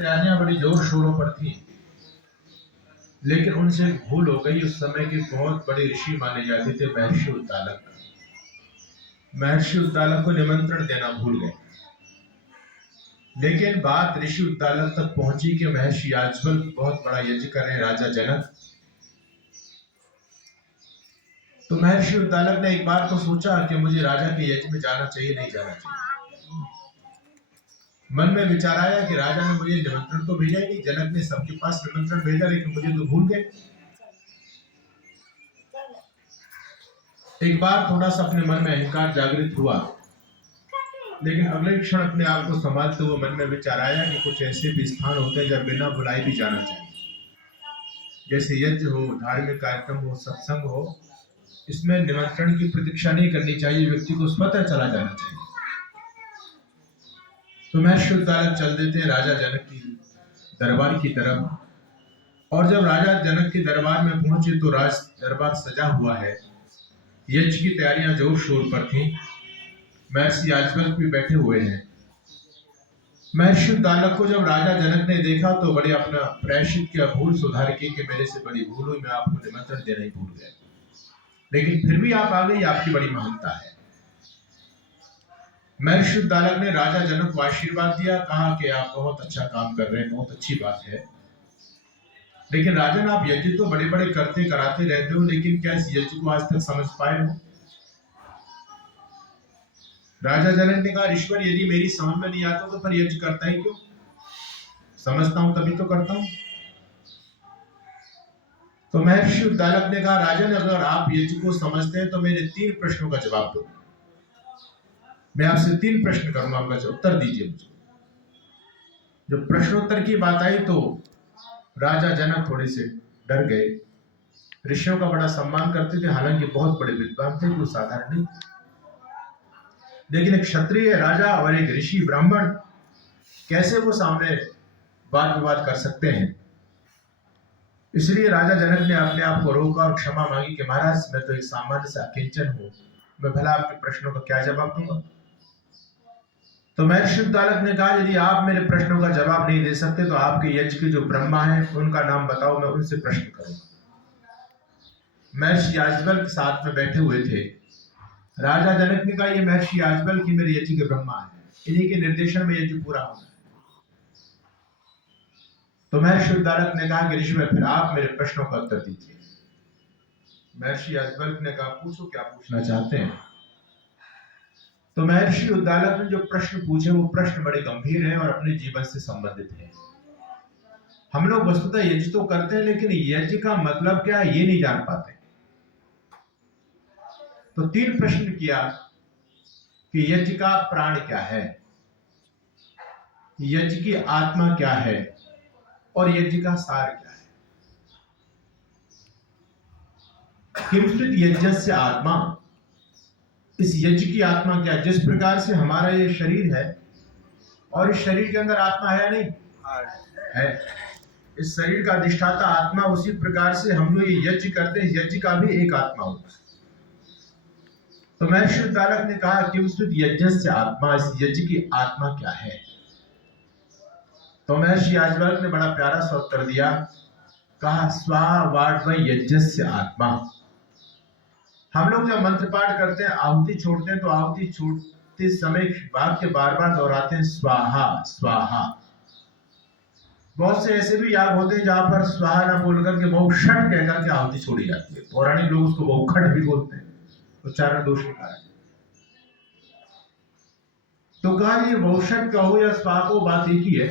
तैयारियां बड़ी जोर शोरों पर थी, लेकिन उनसे एक भूल हो गई। उस समय के बहुत बड़े ऋषि माने जाते थे महर्षि उद्दालक। महर्षि उद्दालक को निमंत्रण देना भूल गए। लेकिन बात ऋषि उद्दालक तक पहुंची कि महर्षि याज्ञवल बहुत बड़ा यज्ञ कर रहे हैं राजा जनक। तो महर्षि उद्दालक ने एक बार तो सोचा कि मुझे राजा के यज्ञ में जाना चाहिए, नहीं जाना चाहिए। मन में विचार आया कि राजा ने मुझे निमंत्रण तो भेजा ही नहीं, जनक ने सबके पास निमंत्रण भेजा, लेकिन मुझे तो भूल गए। एक बार थोड़ा सा अपने मन में अहंकार जागृत हुआ, लेकिन अगले क्षण अपने आप को संभालते हुए मन में विचार आया कि कुछ ऐसे भी स्थान होते हैं जब बिना बुलाए भी जाना चाहिए। जैसे यज्ञ हो, धार्मिक कार्यक्रम हो, सत्संग हो, इसमें निमंत्रण की प्रतीक्षा नहीं करनी चाहिए, व्यक्ति को स्वतः चला जाना चाहिए। तो महर्षि उद्दालक चल देते हैं राजा जनक की दरबार की तरफ। और जब राजा जनक के दरबार में पहुंचे तो राज दरबार सजा हुआ है, यज्ञ की तैयारियां जोर शोर पर थी। महर्षि याज्ञवल्क्य भी बैठे हुए हैं। महर्षि उद्दालक को जब राजा जनक ने देखा तो बड़े अपना प्रायश्चित किया, भूल सुधार की कि मेरे से बड़ी भूल हुई, मैं आपको निमंत्रण देना ही भूल गया, लेकिन फिर भी आप आ गई, आपकी बड़ी महानता है। महर्षि उद्दालक ने राजा जनक को आशीर्वाद दिया, कहा कि आप बहुत अच्छा काम कर रहे हैं, बहुत अच्छी बात है, लेकिन राजन आप यज्ञ तो बड़े बड़े करते कराते रहते हो, लेकिन क्या इस यज्ञ को आज तक समझ पाए हो? राजा जनक ने कहा, ईश्वर यदि मेरी समझ में नहीं आता तो फिर यज्ञ करता ही क्यों? समझता हूं तभी तो करता हूं। तो महर्षि उद्दालक ने कहा, राजन अगर आप यज्ञ को समझते हैं तो मेरे 3 प्रश्नों का जवाब दो। मैं आपसे 3 प्रश्न करूंगा, आपका उत्तर दीजिए मुझे। जब प्रश्नोत्तर की बात आई तो राजा जनक थोड़े से डर गए। ऋषियों का बड़ा सम्मान करते थे, हालांकि बहुत बड़े विद्वान थे, कोई साधारण नहीं। लेकिन एक क्षत्रिय राजा और एक ऋषि ब्राह्मण कैसे वो सामने वाद विवाद कर सकते हैं? इसलिए राजा जनक ने अपने आप को रोका और क्षमा मांगी कि महाराज, मैं तो एक सामान्य सा किंचन हूं, मैं भला आपके प्रश्नों का क्या जवाब दूंगा? तो महर्षि उद्दालक ने कहा, यदि आप मेरे प्रश्नों का जवाब नहीं दे सकते तो आपके यज्ञ के जो ब्रह्मा हैं उनका नाम बताओ, मैं उनसे प्रश्न करूंगा। महर्षि याज्ञवल्क्य साथ में बैठे हुए थे। राजा जनक ने कहा, ये महर्षि याज्ञवल्क्य मेरे यज्ञ के ब्रह्मा है, इन्हीं के निर्देशन में यज्ञ पूरा होना है। तो महर्षि उद्दालक ने कहा कि ऋषिवर, फिर आप मेरे प्रश्नों का उत्तर दीजिए। महर्षि याज्ञवल्क्य ने कहा, पूछो क्या पूछना चाहते हैं। तो महर्षि उद्दालक ने जो प्रश्न पूछे वो प्रश्न बड़े गंभीर हैं और अपने जीवन से संबंधित हैं। हम लोग वस्तुतः यज्ञ तो करते हैं, लेकिन यज्ञ का मतलब क्या है ये नहीं जान पाते। तो 3 प्रश्न किया कि यज्ञ का प्राण क्या है, यज्ञ की आत्मा क्या है, और यज्ञ का सार क्या है। किंचित यज्ञस्य आत्मा, इस यज्ञ की आत्मा क्या है? जिस प्रकार से हमारा ये शरीर है और इस शरीर के अंदर आत्मा है या नहीं है, इस शरीर का अधिष्ठाता आत्मा, उसी प्रकार से हम लोग ये यज्ञ करते हैं, यज्ञ का भी एक आत्मा होता है। तो महर्षि उद्दालक ने कहा, किंचित यज्ञस्य आत्मा, इस यज्ञ की आत्मा क्या है? तो महर्षि याज्ञवल्क्य ने बड़ा प्यारा सा उत्तर दिया, कहा, स्वावाड्व यज्ञस्य आत्मा। हम लोग जब मंत्र पाठ करते हैं, आहुति छोड़ते हैं, तो आहुति छोड़ते समय वाक्य बार बार दोहराते हैं, स्वाहा स्वाहा। बहुत से ऐसे भी याग होते हैं जहां पर स्वाहा ना बोल करके बहुक्षट कह करके आहुति छोड़ी जाती है। पौराणिक लोग उसको बहुखट भी बोलते हैं, उच्चारण दोष के कारण। तो कहा, ये बहुक्षट कहो या स्वाहा को, बात एक ही है।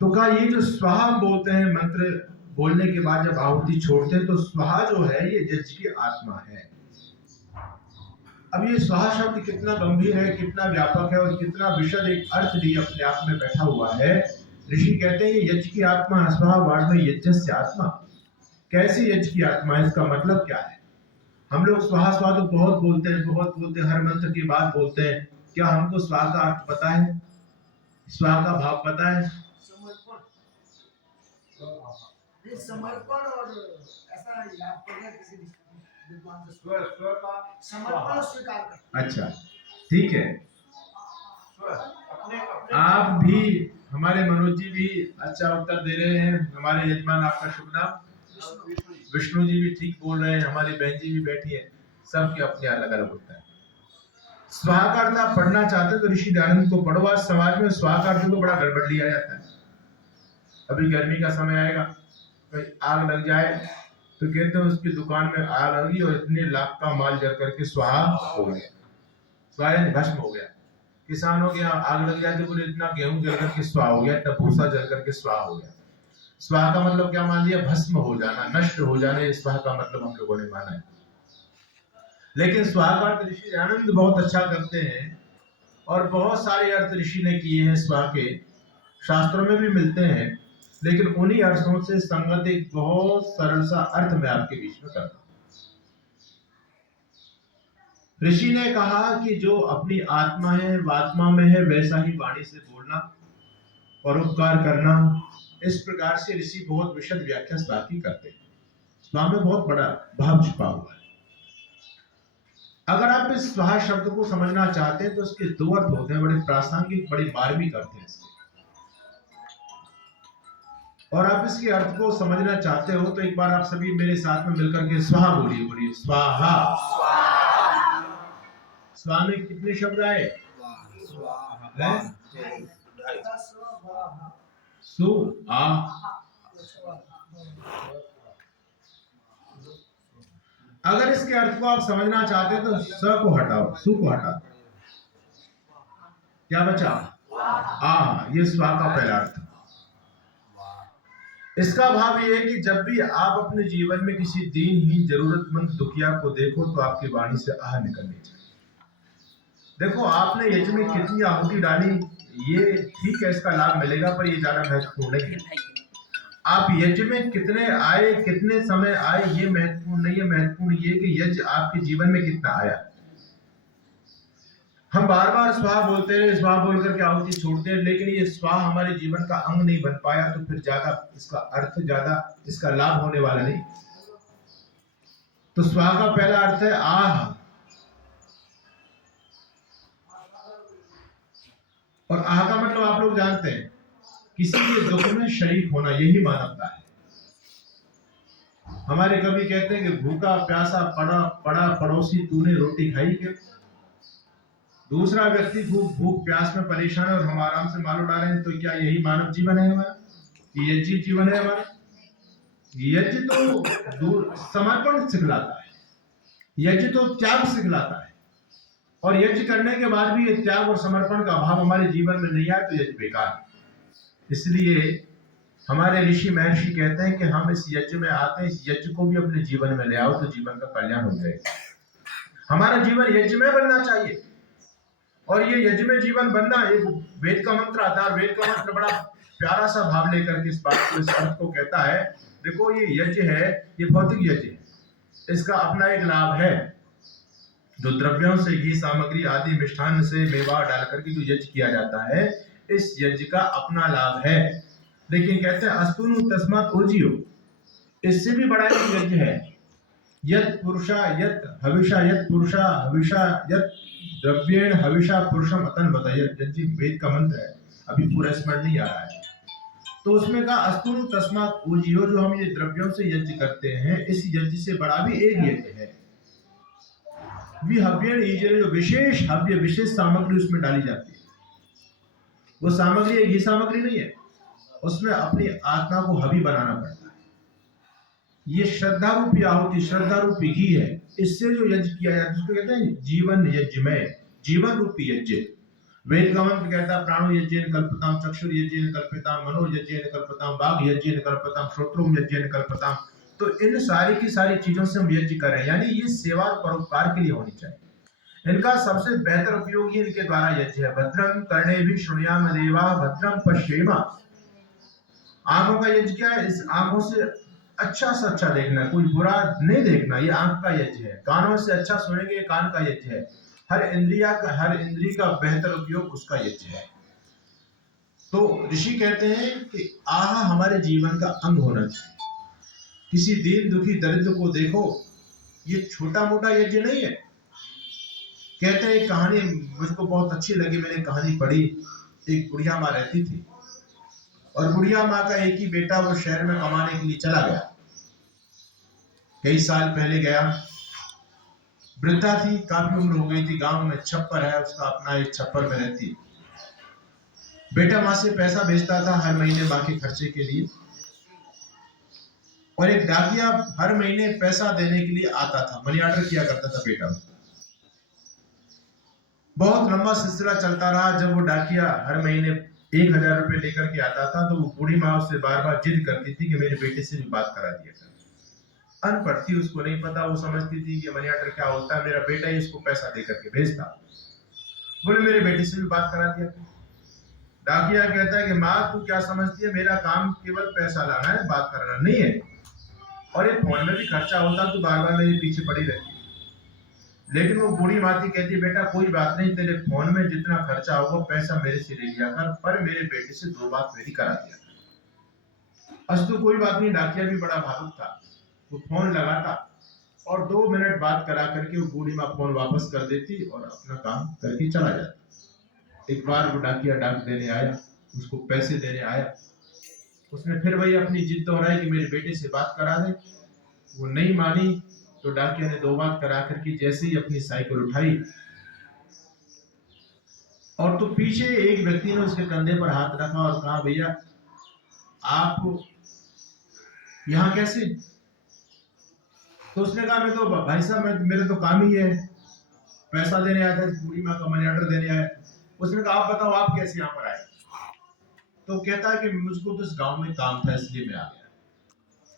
तो कहा, ये जो स्वाहा बोलते हैं, मंत्र बोलने के बाद जब आहुति छोड़ते हैं, तो स्वाहा जो है ये यज्ञ की आत्मा है। अब ये स्वाहा शब्द कितना गंभीर है, कितना व्यापक है और कितना विशद एक अर्थ भी अपने आप में बैठा हुआ है। ऋषि कहते हैं ये यज्ञ की आत्मा, स्वाहा यज्ञस्य आत्मा। कैसे यज्ञ की आत्मा, इसका मतलब क्या है? हम लोग स्वाहा स्वाहा तो बहुत बोलते हैं, बहुत बोलते हैं, हर मंत्र की बात बोलते हैं। क्या हमको स्वाहा का अर्थ पता है? स्वाहा का भाव पता है? समर्पण और ऐसा याद करना किसी विद्वान से, स्वर का समर्पण स्वीकार करना। अच्छा, ठीक है। आप भी हमारे मनोज जी भी अच्छा उत्तर दे रहे हैं। हमारे यजमान, आपका शुभ नाम? विष्णु जी भी ठीक बोल रहे हैं। हमारी बहन जी भी बैठी है। सबके अपने अलग अलग होता है। स्वाहा का अर्थ आप पढ़ना चाहते तो ऋषि दयानंद को पढ़ो। आज समाज में स्वाहा का अर्थ को बड़ा गड़बड़ लिया जाता है। अभी गर्मी का समय आएगा, कोई आग लग जाए तो कहते हैं उसकी दुकान में आग लगी और इतने लाख का माल जल करके स्वाहा हो गया, स्वाहा यानी भस्म हो गया। किसानों के यहाँ आग लग जाती, बोले इतना गेहूं जल करके स्वाहा हो गया, इतना भूसा जल करके स्वाहा हो गया। स्वाहा का मतलब क्या मान लिया? भस्म हो जाना, नष्ट हो जाना। ये स्वाहा का मतलब हम लोगों ने माना है। लेकिन स्वाहा का अर्थ ऋषि आनंद बहुत अच्छा करते हैं और बहुत सारे अर्थ ऋषि ने किए हैं स्वाहा के, शास्त्रों में भी मिलते हैं। लेकिन उन्हीं अर्थों से संगत एक बहुत सरल सा अर्थ मैं आपके बीच में करता हूं। ऋषि ने कहा कि जो अपनी आत्मा है, आत्मा में है, वैसा ही वाणी से बोलना, परोपकार करना। इस प्रकार से ऋषि बहुत विशद व्याख्या स्वाहा की करते हैं। स्वाहा में बहुत बड़ा भाव छुपा हुआ है। अगर आप इस स्वाहा शब्द को समझना चाहते हैं तो इसके दो अर्थ होते हैं, बड़े प्रासंगिक, बड़ी मार्मिक अर्थ हैं इसके। और आप इसके अर्थ को समझना चाहते हो तो एक बार आप सभी मेरे साथ में मिलकर के स्वाहा बोलिए। बोलिए स्वाहा। स्वाहा में कितने शब्द आए? सु आ। अगर इसके अर्थ को आप समझना चाहते हैं तो स को हटाओ, सु को हटाओ, क्या बचा? आ। ये स्वाहा का पहला अर्थ। इसका भाव ये है कि जब भी आप अपने जीवन में किसी दीनहीन, जरूरतमंद, दुखिया को देखो तो आपकी वाणी से आह निकलनी चाहिए। देखो, आपने यज्ञ में कितनी आहुति डाली, ये ठीक है, इसका लाभ मिलेगा, पर ये ज्यादा महत्वपूर्ण नहीं है। आप यज्ञ में कितने आए, कितने समय आए, ये महत्वपूर्ण नहीं है। महत्वपूर्ण ये कि यज्ञ आपके जीवन में कितना आया। हम बार बार स्वाहा बोलते रहे, स्वाहा बोल करके आहुति छोड़ते हैं, लेकिन ये स्वाहा हमारे जीवन का अंग नहीं बन पाया तो फिर ज्यादा इसका अर्थ, ज्यादा इसका लाभ होने वाला नहीं। तो स्वाहा का पहला अर्थ है आह, और आह का मतलब आप लोग जानते हैं, किसी के दुख में शरीक होना, यही मानवता है। हमारे कवि कहते हैं कि भूखा प्यासा पड़ा पड़ा पड़ोसी, तूने रोटी खाई क्या? दूसरा व्यक्ति भूख प्यास में परेशान है और हम आराम से माल उड़ा रहे हैं, तो क्या यही मानव जीवन है हमारा? यज्ञ जीवन है हमारा? यज्ञ तो दूर समर्पण सिखलाता है, यज्ञ तो त्याग सिखलाता है। और यज्ञ करने के बाद भी ये त्याग और समर्पण का अभाव हमारे जीवन में नहीं आए तो यज्ञ बेकार है। इसलिए हमारे ऋषि महर्षि कहते हैं कि हम इस यज्ञ में आते हैं, इस यज्ञ को भी अपने जीवन में ले आओ तो जीवन का कल्याण हो जाएगा। हमारा जीवन यज्ञ में बनना चाहिए, और ये यज्ञ में जीवन बनना, एक वेद का मंत्र आता है। वेद का मंत्र बड़ा प्यारा सा भाव लेकर के इस बात को, इस अर्थ को कहता है। देखो, ये यज्ञ है, ये भौतिक यज्ञ है, इसका अपना एक लाभ है। जो द्रव्यों से, घी सामग्री आदि मिष्ठान से मेवा डाल करके जो यज्ञ किया जाता है, इस यज्ञ का अपना लाभ है। लेकिन कहते हैं अस्तुनु तस्मात् ऊर्जियो, इससे भी बड़ा एक यज्ञ है। यत् पुरुषा यत् हविषा, यत् पुरुषा हविषा, यत् द्रव्येण हविषा पुरुषम अतन बताइए। वेद का मंत्र है, अभी पूरा स्मरण नहीं आ रहा है। तो उसमें कहा अस्तुनु तस्मात् ऊर्जियो, जो हम ये द्रव्यों से यज्ञ करते हैं, इस यज्ञ से बड़ा भी एक यज्ञ है। हव्येण ईजने, जो विशेष हव्य, विशेष सामग्री उसमें डाली जाती है। वो सामग्री एक ही सामग्री नहीं है, उसमें अपनी आत्मा को हवि बनाना पड़ता है। ये श्रद्धा रूपी आहुति, श्रद्धा रूपी घी है। इससे जो यज्ञ किया जाता है उसको कहते हैं जीवन यज्ञमय, जीवन रूपी यज्ञ। वेद का मंत्र कहता है प्राणो यज्ञेन कल्पताम, चक्षुर यज्ञेन कल्पताम, मनो यज्ञेन कल्पताम, वाग यज्ञेन कल्पताम, श्रोत्रोम यज्ञेन कल्पताम। तो इन सारी की सारी चीजों से हम यज्ञ करें, यानी ये सेवा और परोपकार के लिए होनी चाहिए। इनका सबसे बेहतर उपयोग ही इनके द्वारा यज्ञ है। भद्रम कर्णेभिः शृणुयाम देवाः, भद्रम पश्येम। आंखों का यज्ञ क्या है? इस आंखों से अच्छा से अच्छा देखना, कोई बुरा नहीं देखना, ये आंख का यज्ञ है। कानों से अच्छा सुनेंगे, कान का यज्ञ है। हर इंद्रिय का बेहतर उपयोग उसका यज्ञ है। तो ऋषि कहते हैं कि आह हमारे जीवन का अंग होना चाहिए। किसी दीन दुखी दरिद्र को देखो, ये छोटा मोटा यज्ञ नहीं है। कहते हैं एक कहानी मुझको बहुत अच्छी लगी, मैंने कहानी पढ़ी। एक बुढ़िया माँ रहती थी, और बुढ़िया माँ का एक ही बेटा वो शहर में कमाने के लिए चला गया। कई साल पहले गया, वृद्धा थी, काफी उम्र हो गई थी, गांव में छप्पर है उसका अपना, एक छप्पर में रहती। बेटा माँ से पैसा भेजता था हर महीने माँ के खर्चे के लिए, और एक डाकिया हर महीने पैसा देने के लिए आता था, मनी ऑर्डर किया करता था बेटा। बहुत लंबा सिलसिला चलता रहा। जब वो डाकिया हर महीने 1,000 रुपए लेकर के आता था तो वो बूढ़ी माँ उससे बार बार जिद करती थी कि मेरे बेटे से भी बात करा दिया कर। अनपढ़ थी, उसको नहीं पता, वो समझती थी कि मनी ऑर्डर क्या होता है, मेरा बेटा ही इसको पैसा दे करके भेजता। बोले मेरे बेटे से भी बात करा दिया। डाकिया कहता है कि माँ तू क्या समझती है, मेरा काम केवल पैसा लाना है, बात करना नहीं है, और ये फोन में भी खर्चा होता तो बार बार मेरे पीछे पड़ी रहती। लेकिन वो बूढ़ी माती कहती है बेटा कोई बात नहीं, तेरे फोन में जितना खर्चा होगा पैसा मेरे से ले लिया कर, पर मेरे बेटे से 2 बात मेरी करा दिया। अस्तु कोई बात नहीं, डाकिया भी बड़ा भावुक था, वो फोन लगाता और 2 मिनट बात करा करके वो बूढ़ी माँ फोन वापस कर देती और अपना काम करके चला जाता। एक बार वो डाकिया डाक देने आया, उसको पैसे देने आया, उसने फिर वही अपनी जिद दोहराई कि मेरे बेटे से बात करा दे। वो नहीं मानी तो डाकिया ने 2 बात करा करके जैसे ही अपनी साइकिल उठाई और तो पीछे एक व्यक्ति ने उसके कंधे पर हाथ रखा और कहा भैया आप यहाँ कैसे? तो उसने कहा मैं तो भाई साहब मेरे तो काम ही है, पैसा देने आया था, बूढ़ी माँ का मनी ऑर्डर देने आया। उसने कहा आप बताओ आप कैसे यहाँ पर आए? तो कहता है कि मुझको तो इस गांव में काम था इसलिए मैं आ गया,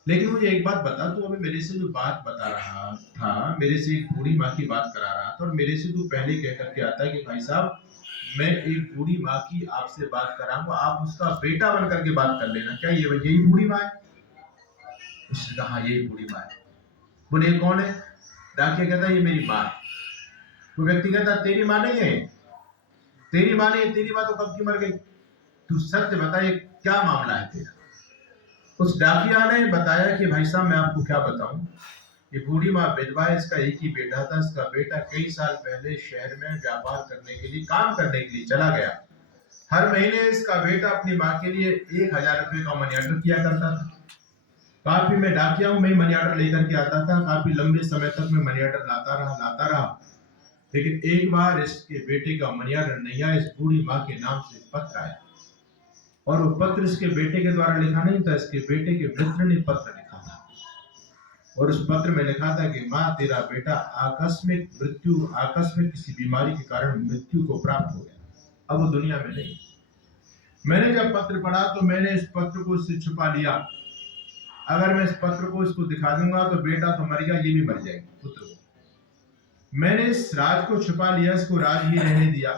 लेकिन मुझे एक बात बता, तू अभी मेरे से जो बात बता रहा था, मेरे से एक बूढ़ी माँ की बात करा रहा था और मेरे से तू पहले कह करके आता है कि भाई साहब मैं एक बूढ़ी माँ की आपसे बात कराऊंगा, आप उसका बेटा बन करके बात कर लेना, क्या ये यही बूढ़ी माँ है? उसने कहा हाँ यही बूढ़ी माँ है। बोले कौन है? डाकिया कहता है ये मेरी माँ है। वो व्यक्ति कहता तेरी माँ नहीं है, तेरी माँ नहीं, तेरी माँ तो कब की मर गई, तू सत्य बता ये क्या मामला है तेरा? उस डाकिया ने बताया कि भाई साहब मैं आपको क्या बताऊं, ये बूढ़ी माँ विधवा है, इसका एक ही बेटा था, इसका बेटा कई साल पहले शहर में व्यापार करने के लिए, काम करने के लिए चला गया। हर महीने इसका बेटा अपनी माँ के लिए 1,000 रुपए का मनी ऑर्डर किया करता था। काफी मैं डाकिया हूं, मैं मनी ऑर्डर लेकर के आता था, काफी लंबे समय तक मैं मनी ऑर्डर लाता रहा, लेकिन एक बार इसके बेटे का मनी ऑर्डर नहीं आया, इस बूढ़ी माँ के नाम से पत्र आया, और वो पत्र इसके बेटे के द्वारा लिखा नहीं था, इसके बेटे के मित्र ने पत्र लिखा था, और उस पत्र में लिखा था कि माँ तेरा बेटा आकस्मिक किसी बीमारी के कारण मृत्यु को प्राप्त हो गया, अब वो दुनिया में नहीं। मैंने जब पत्र पढ़ा तो मैंने इस पत्र को इससे छुपा लिया, अगर मैं इस पत्र को इसको दिखा दूंगा तो बेटा तो मर गया, ये भी मर जाएगी पुत्र को। मैंने इस राज को छुपा लिया, इसको राज ही रहने दिया,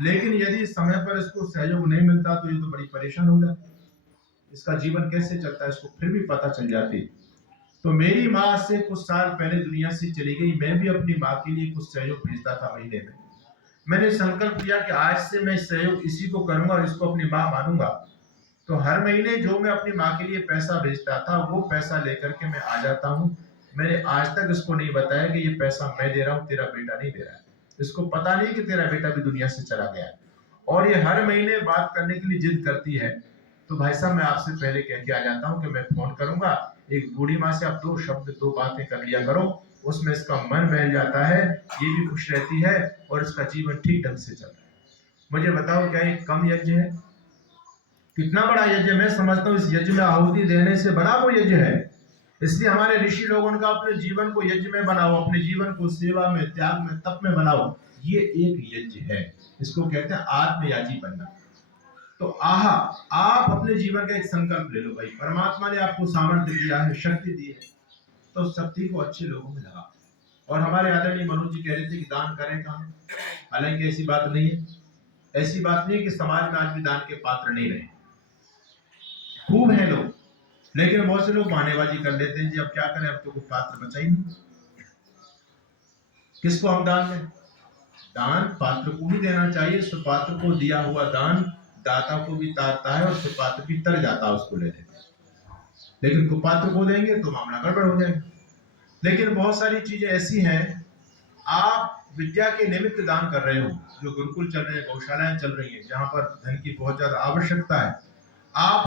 लेकिन यदि समय पर इसको सहयोग नहीं मिलता तो ये तो बड़ी परेशान हो जाती, इसका जीवन कैसे चलता है इसको फिर भी पता चल जाती। तो मेरी माँ से कुछ साल पहले दुनिया से चली गई, मैं भी अपनी माँ के लिए कुछ सहयोग भेजता था महीने में। मैंने संकल्प किया कि आज से मैं सहयोग इसी को करूंगा और इसको अपनी माँ मानूंगा। तो हर महीने जो मैं अपनी माँ के लिए पैसा भेजता था वो पैसा लेकर के मैं आ जाता हूँ। मैंने आज तक इसको नहीं बताया कि ये पैसा मैं दे रहा हूँ, तेरा बेटा नहीं दे रहा है, इसको पता नहीं कि तेरा बेटा भी दुनिया से चला गया है, और ये हर महीने बात करने के लिए जिद करती है। तो भाई साहब मैं आपसे पहले कह के आ जाता हूँ कि मैं फोन करूंगा, एक बूढ़ी माँ से आप 2 शब्द 2 बातें कर लिया करो, उसमें इसका मन बहल जाता है, ये भी खुश रहती है और इसका जीवन ठीक ढंग से चल रहा है। मुझे बताओ क्या एक कम यज्ञ है? कितना बड़ा यज्ञ, मैं समझता हूँ इस यज्ञ में आहुति देने से बड़ा वो यज्ञ है। इसलिए हमारे ऋषि लोगों ने कहा अपने जीवन को यज्ञ में बनाओ, अपने जीवन को सेवा में, त्याग में, तप में बनाओ, ये एक यज्ञ है, इसको कहते हैं आत्मयाजी बनना। तो आप अपने जीवन का एक संकल्प ले लो भाई, परमात्मा ने आपको सामर्थ्य दिया है, शक्ति दी है, तो शक्ति को अच्छे लोगों में लगा। और हमारे आदरणीय मनोज जी कह रहे थे कि दान करें कहाँ, हालांकि ऐसी बात नहीं है, ऐसी बात नहीं है कि समाज में आज भी दान के पात्र नहीं रहे, खूब है लोग, लेकिन बहुत से लोग बहानेबाजी कर लेते हैं जी अब क्या करें, अब तो कोई पात्र बचा ही नहीं, किसको हम दान दें? दान पात्र को ही देना चाहिए, सुपात्र को दिया हुआ दान दाता को भी तारता है और सुपात्र भी तर जाता है उसको लेने, लेकिन कुपात्र को देंगे तो मामला गड़बड़ हो जाएगा। लेकिन बहुत सारी चीजें ऐसी हैं, आप विद्या के निमित्त दान कर रहे हो, जो गुरुकुल चल रहे हैं, गौशालाएं चल रही हैं, जहां पर धन की बहुत ज्यादा आवश्यकता है, आप